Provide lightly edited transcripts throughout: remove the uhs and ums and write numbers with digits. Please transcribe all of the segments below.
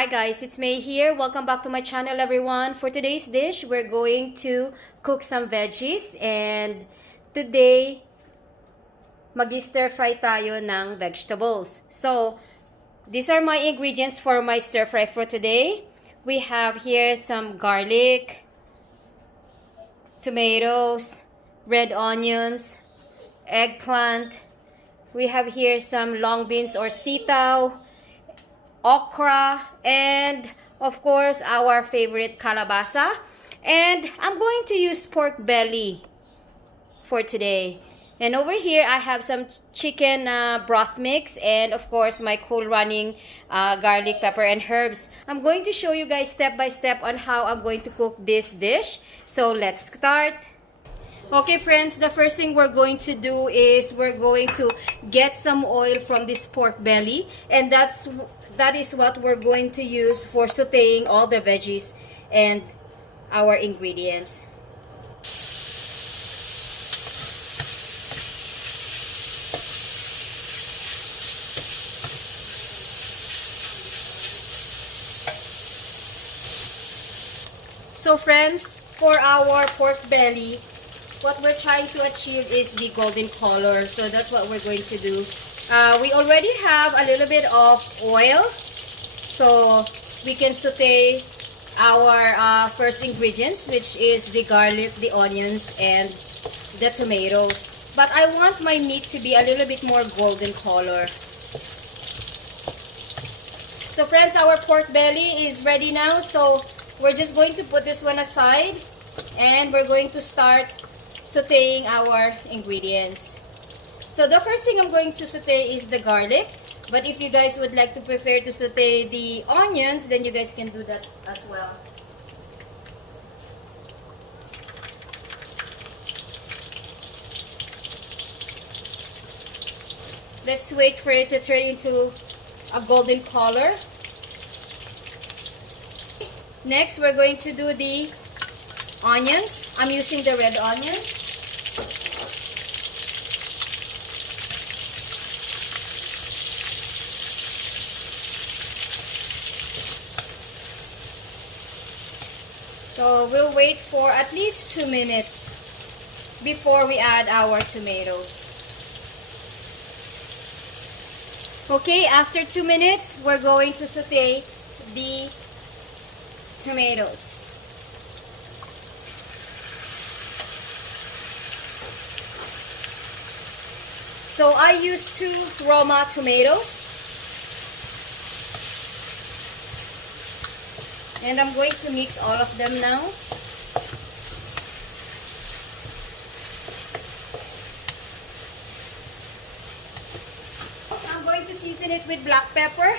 Hi guys, it's May here. Welcome back to my channel everyone. For today's dish, we're going to cook some veggies and today mag-stir fry tayo ng vegetables. So, these are my ingredients for my stir fry for today. We have here some garlic, tomatoes, red onions, eggplant. We have here some long beans or sitaw, okra, and of course our favorite kalabasa. And I'm going to use pork belly for today. And over here I have some chicken broth mix, and of course my cool running garlic, pepper, and herbs. I'm going to show you guys step by step on how I'm going to cook this dish. So let's start. Okay friends, the first thing we're going to do is we're going to get some oil from this pork belly, and that is what we're going to use for sauteing all the veggies and our ingredients. So friends, for our pork belly, what we're trying to achieve is the golden color. So that's what we're going to do. We already have a little bit of oil, so we can saute our first ingredients, which is the garlic, the onions, and the tomatoes. But I want my meat to be a little bit more golden color. So friends, our pork belly is ready now. So we're just going to put this one aside, and we're going to start sauteing our ingredients. So the first thing I'm going to saute is the garlic, but if you guys would like to prefer to saute the onions, then you guys can do that as well. Let's wait for it to turn into a golden color. Next, we're going to do the onions. I'm using the red onion. So we'll wait for at least 2 minutes before we add our tomatoes. Okay, after 2 minutes, we're going to saute the tomatoes. So I use 2 Roma tomatoes. And I'm going to mix all of them now. I'm going to season it with black pepper.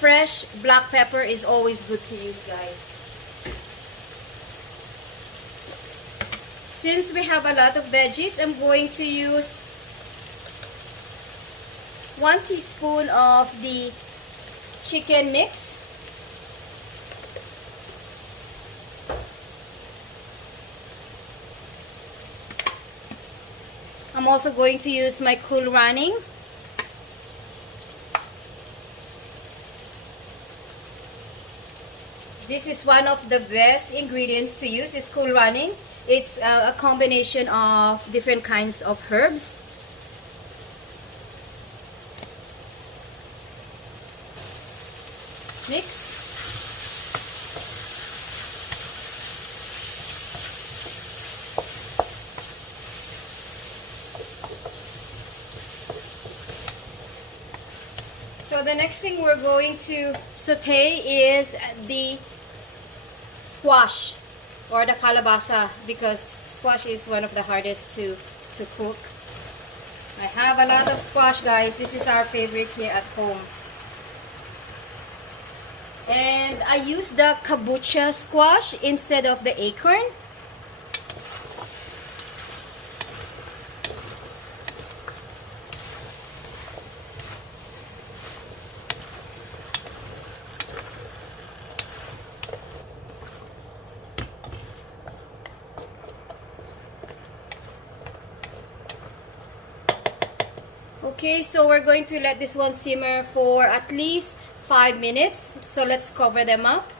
Fresh black pepper is always good to use, guys. Since we have a lot of veggies, I'm going to use 1 teaspoon of the chicken mix. I'm also going to use my cool running. This is one of the best ingredients to use, is cool running. It's a combination of different kinds of herbs. Mix. So the next thing we're going to saute is the squash or the kalabasa, because squash is one of the hardest to cook. I have a lot of squash, guys. This is our favorite here at home. And I use the kabocha squash instead of the acorn. Okay, so we're going to let this one simmer for at least 5 minutes. So let's cover them up.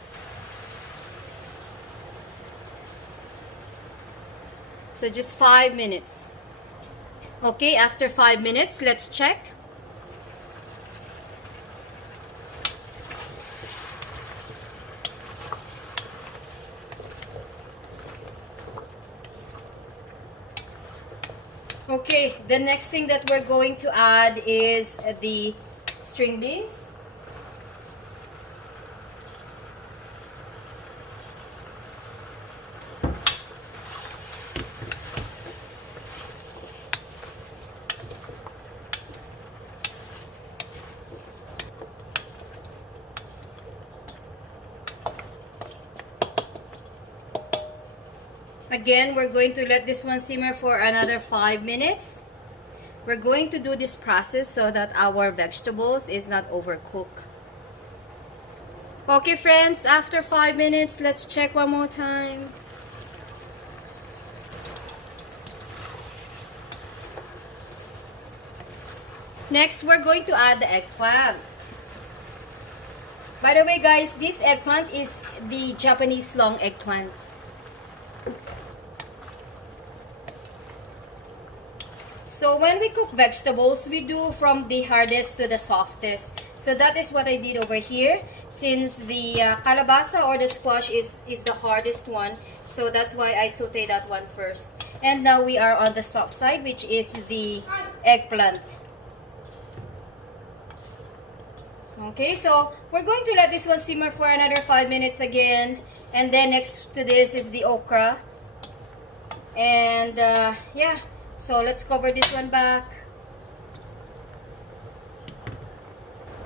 So just 5 minutes. Okay, after 5 minutes, let's check. Okay, the next thing that we're going to add is the string beans. Again, we're going to let this one simmer for another 5 minutes. We're going to do this process so that our vegetables is not overcooked. Okay friends, after 5 minutes, let's check one more time. Next, we're going to add the eggplant. By the way guys, this eggplant is the Japanese long eggplant. So when we cook vegetables, we do from the hardest to the softest. So that is what I did over here. Since the kalabasa or the squash is the hardest one, so that's why I saute that one first. And now we are on the soft side, which is the eggplant. Okay, so we're going to let this one simmer for another 5 minutes again. And then next to this is the okra. And yeah. So let's cover this one back.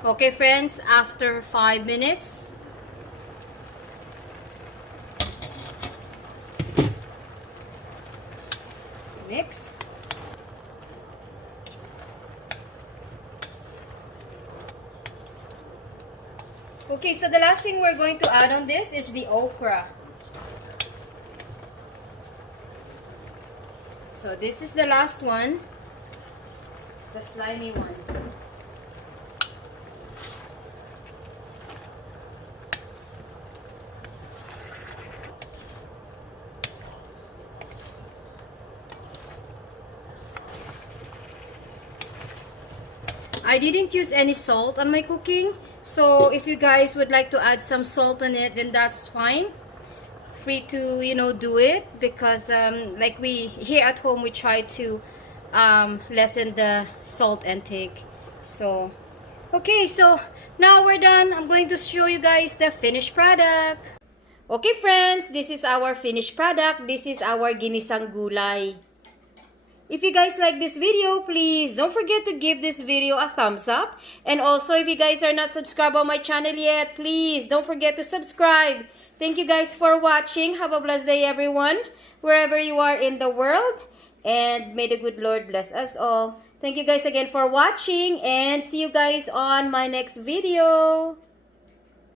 Okay friends, after 5 minutes. Mix. Okay, so the last thing we're going to add on this is the okra. So this is the last one, the slimy one. I didn't use any salt on my cooking, so if you guys would like to add some salt on it, then that's fine. Free to, you know, do it, because like we here at home, we try to lessen the salt intake. So okay, so now we're done. I'm going to show you guys the finished product. Okay friends, this is our finished product. This is our ginisang gulay. If you guys like this video, please don't forget to give this video a thumbs up. And also, if you guys are not subscribed on my channel yet, please don't forget to subscribe. Thank you guys for watching. Have a blessed day, everyone, wherever you are in the world. And may the good Lord bless us all. Thank you guys again for watching, and see you guys on my next video.